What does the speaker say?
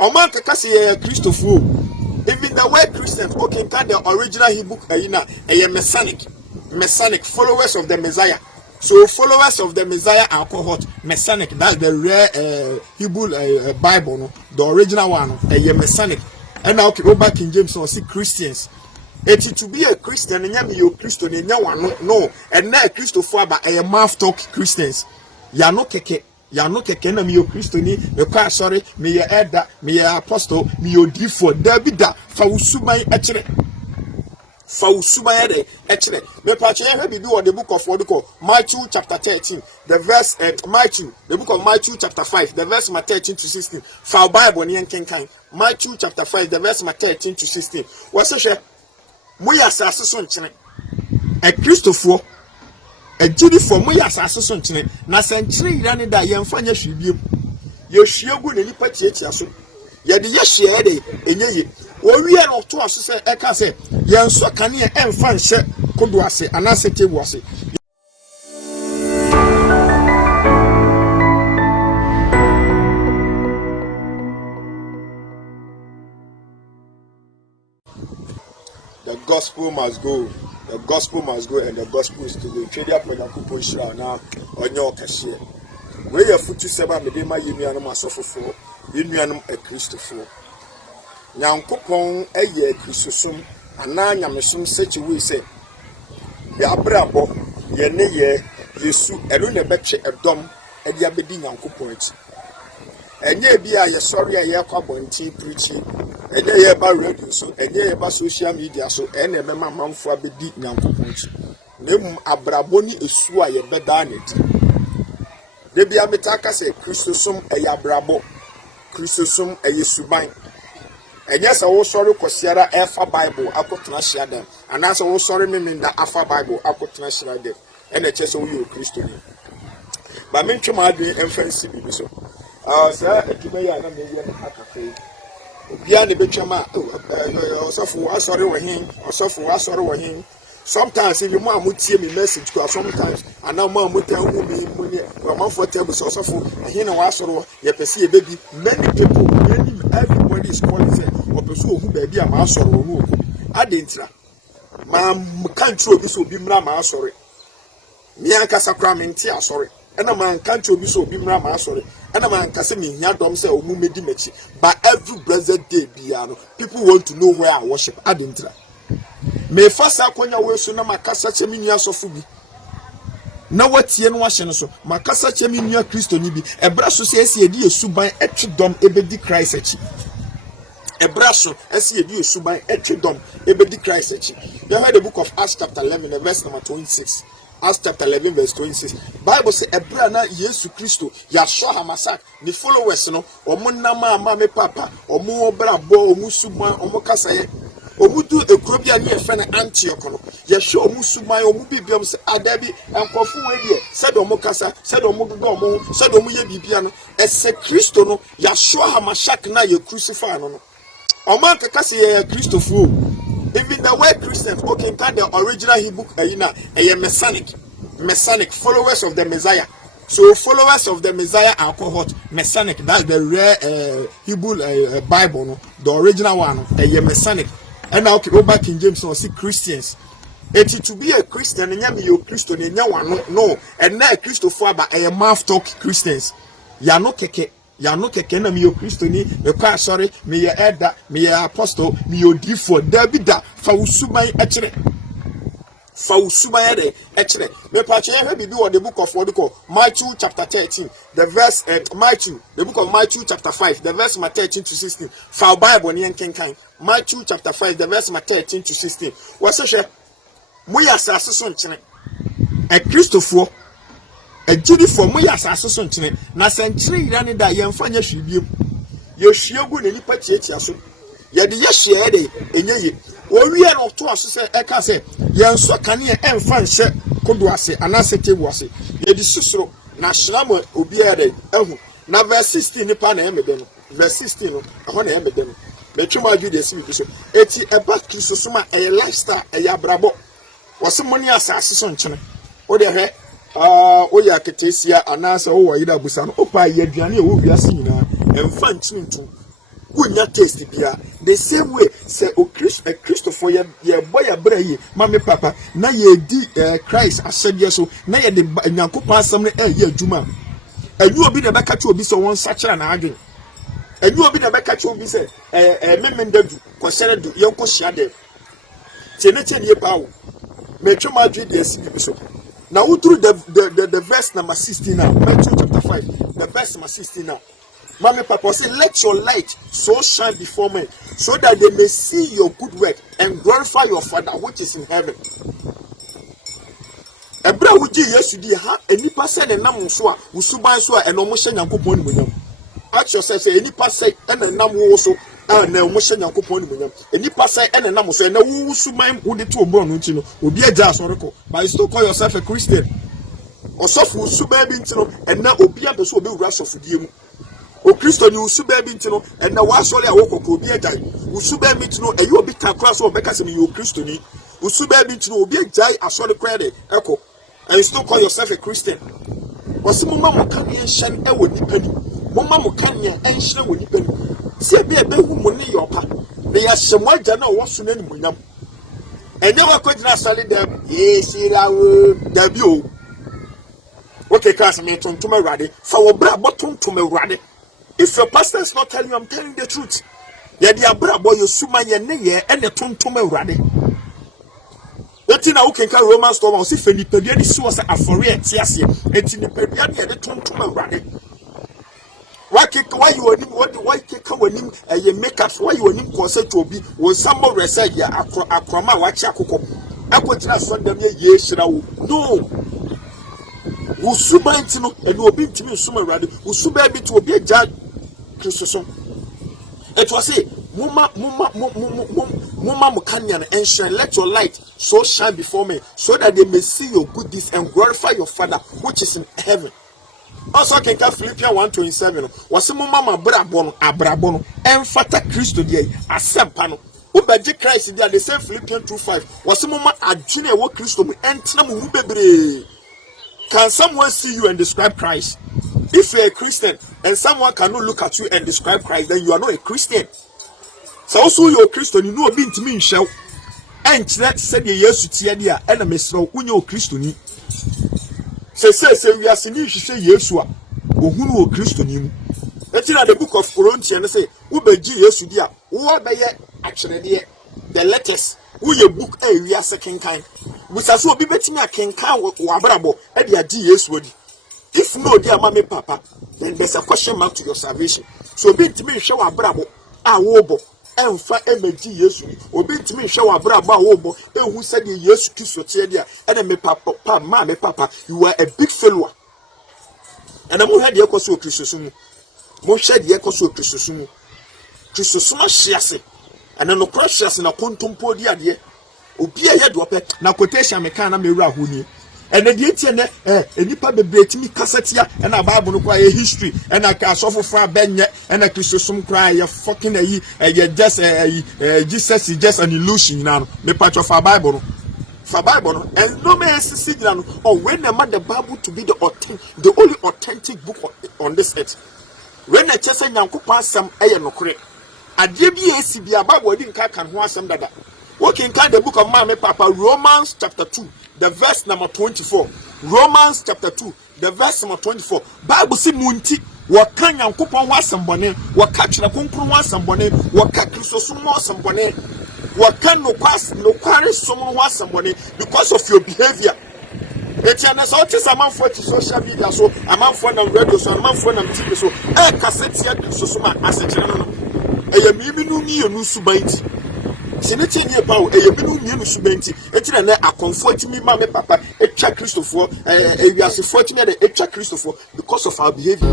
Oman kakasi ye Christopher. Even the word Christian, okay, the original Hebrew a messianic followers of the Messiah. So followers of the Messiah are called messianic. That's the rare Hebrew Bible, no? The original one, a messianic. And now go back King James or see Christians. It's to be a Christian and you Christian and no, and now Christopher but a mouth talk Christians. Ya no keke. Ya no keke na mi yo Christoni, me kwa sorry, me ye elder, me ye apostle, me yo difo, Davida, fa usuman echere. Fa usuman de echere. Me pache ye be do the book of what call Matthew chapter 13, the verse Matthew, the book of Matthew chapter 5, the verse 13 to 16. Fa Bible ni enkenkan. Matthew chapter 5, the verse 13 to 16. What's say mo ya asase so nchene. A Christopher a Judy for me as assassin na century ran da yemfa nya hwebiem ye hwiegu ne nipa tietia so ye de ye hye de enye ye wo wie no to aso se e ka se ye nso kane e emfa nhye kodo ase anase tebu ase. The gospel must go. The gospel must go, and the gospel is to go. Trade up when you push now on your cashier. Where your foot is about the Dema Union myself for Union a Christopher. Now, coupon a year Christosum, and now Yamasum such a way say, Yabrabo, Yene, Yesu, and on a betche a dom, and Yabedin and coupons. And ye be a sorry a year carbon tea preaching. And ye about radio so, and ye about social media so, and a mamma for be deep now. Name Abraboni is swa ye bedan it. They be a metaka say Christosum a yabrabo, Christosum a yesubain. And yes, I was sorry Cosiera Alpha Bible, I could not share them. And as I was sorry, meaning the Alpha Bible, I could not share them. And the chess of you, Christian. But me to my dream and fancy be so. Sir, to me, I don't know. Beyond the Bichama, also for us, sorry, with him, also for us, sorry, with him. Sometimes, if your mom would see me message, because sometimes, and now mom would tell me, or mom for tables, also for a hint of us, or you can see a baby. Many people, everybody is calling, or pursue who baby a mouse or who. I didn't. Ma'am, can't show this will be Mama, sorry. Mianca Sacramento, sorry. And a man can't show this will be Mama, sorry. And a man can say me, Yadom say, who made the match. But every blessed day, piano, people want to know where I worship. I didn't. Me first akonya we so na makasa chemi nua sofubi na watie no ahye so makasa chemi nua Kristo ni bi ebra so se esi edi esuban etwedom ebedi Christ achi ebra so esi edi esuban etwedom ebedi Christ achi. You heard the book of Acts chapter 11 verse number 26. Acts chapter 11 verse 26. Bible say ebra na Yesu Kristo ya sho hamasak ni followers no omo na ma me papa omo obra bo omo suban omo kasaye obudu ekrobia ne efene Antioch no ye hwe omusuman omubibiam se adabi enkofu we said omo kasa said omo do omo said omo ye bibia no ese Kristo no ya hwe hamashak na ye crucify no oman kakase ye Christopher. Even the word Christian, okay, the original Hebrew a messianic followers of the Messiah. So followers of the Messiah are called messianic. That's the rare Hebrew Bible, no? The original one, a messianic. And now go back in James or see Christians. It's to be a Christian and you Christian and no, and now Christopher but a mouth talk Christians. Ya no keke. Ya no keke na mi yo Christoni, me kwa sorry, me ye elder, me ye apostle, me yo difo, Davida, fa usuman echere. Fa usuman de echere. Me pache ye be do the book of what call Matthew chapter 13, the verse Matthew, the book of Matthew chapter 5, the verse 13 to 16. Fa Bible ni enkenkan. Matthew chapter 5, the verse 13 to 16. What say mo ya asase so nchene. A Christopher a Judy for me as assassin, na century ran da yemfa nya hwebiem ye hwiegu ne nipa tietia so ye de ye hye de enye ye wo wie no to aso se e ka se ye nso kane e emfa nhye kodo ase anase tebu ase ye di susuro na hyiram obi ere ehu na verse 16 nipa na emede no verse 16 no ho na emede no betwuma Judy si bi so eti eba Kristo soma e lifestyle e yabrabo wose moni asase so nchene wo de he oya ketesia anasa wo yida busa no opa ye aduane e wo wiase nyina emfa ntintu Unya taste bia. The same way say o Christopher ye boy abrayi mama papa na ye di Christ asede so na ye de Nyankopon asem ne ye adwuma. Enyu obi na beka che obi so won sakyera na adwen. Enyu obi na beka che obi say memendadu kwosere du ye nko hia de. Tiene ye pa wo. Me twema adwe de asi bi so. Now through the verse number 16 now, Matthew chapter 5, the verse number 16 now. Mommy Papa say, let your light so shine before men, so that they may see your good work and glorify your Father which is in heaven. Ebra wuji Yesu di ha enipa se ne nam so a usuban so a eno mo hye Nyankopon ni munyam. Ask yourself say enipa se ene nam wo so a na mo hye Nyankopon ni munyam. Enipa se ene nam so na wo usuban wo de to obro no nti no obi agya asoreko, but you still call yourself a Christian. Osofu usuban bi nti no ena obi abeso obi wura sofudie mu. O Kristo ni usuban bi nti no ena wa sori a wo kokko obi agya. Usuban bi nti no eyi obi takra so obeka se me yo Kristo ni. Usuban bi nti no obi agya asori kwede eko. And you still call yourself a Christian. Wasi mama mukanya enshan ewo nipani. Mama mukanya enshan ewo nipani. Si ebe hu muni yopa. Ne ya shemwaja na wasu neni munyam. Ene wako jina sali dem. Yeshirawo. Debi o. Okay, class me tuntume rade. Fa wobra bo tuntume rade. If your pastor is not telling you, I'm telling the truth. Yedi abra bo yosuma ye ne ye ene tuntume rade. Eti na ukenka Romans 12 si fe nipadua ni si wose afore etiase eti nipadua ne de tontom awrade why you onim why keka wanim ye make up why you onim concert obi won sambo resa ya akroma wachi akoko akotira sondam ye hira wo no usuban ti no ene obi ntimi nsuma awrade usuba bi ti obi agya Kristo it was say muma mukanya and shine, let your light so shine before me, so that they may see your good deeds and glorify your Father which is in heaven. Also can Philippians 1:27. Was mama abrabono and fata Christo de asempano. Ubaji Christ there the same Philippians 2:5. Was mama adjune wo Christo mu entra mu bebre. Can someone see you and describe Christ? If you are a Christian and someone cannot look at you and describe Christ, then you are not a Christian. So also you're a Christian, you know a bit to me in shell. And that said yes to Tiadia and a mesro when you're a Christian. Say we are seeing say yes, or who know Christian. That's in the book of Corinthians say, Ubeji yes, dear, what by actually dear the letters, who your book we are second kind. We shall so be betting a king can wabrabo, and the yes word. If no, dear mommy papa, then there's a question mark to your salvation. So be to me show a bravo, a wobo, and fa MG yes, or be to me show a bravo wobo, and who said yes to Sotia, and me papa, mammy papa, you are a big fellow. And I'm going to have the echo Christosum. Most shed the echo Christosum. Christosuma shiasi, and no precious in a quantum podia dear. Obia yet wapet, na quotation mecana mira huni. And the DTN, nipa bebree me cassetia, and a Bible no cry history, and a castle for Benya, and a Christosum cry, a fucking just Jesus is just an illusion now. The part of our Bible. For Bible, and no man see or when the mother Bible to be the only authentic book on this earth. When a chess and Yanko pass some air no correct. A DBAC be a Bible didn't can want some dada. Walking kind the book of Mammy Papa, Romans chapter 2. The verse number 24. Romans chapter 2. The verse number 24. Bible si munti. Waka Nyankopon wa sambone. Waka Chirakunkun wa sambone. Waka Christosum wa sambone. Waka no kware someone wa sambone. Because of your behavior. Eti anasa otis a man for social media so. A man for na radio so. A man for na TV so. Cassette ya Christosum asechira no. Eye mi nu mi enu subanti. Senate near power, a minimum subenti, a na a comfort me, mamma papa, a check Christopher, a we are supporting me at a check Christopher because of our behavior.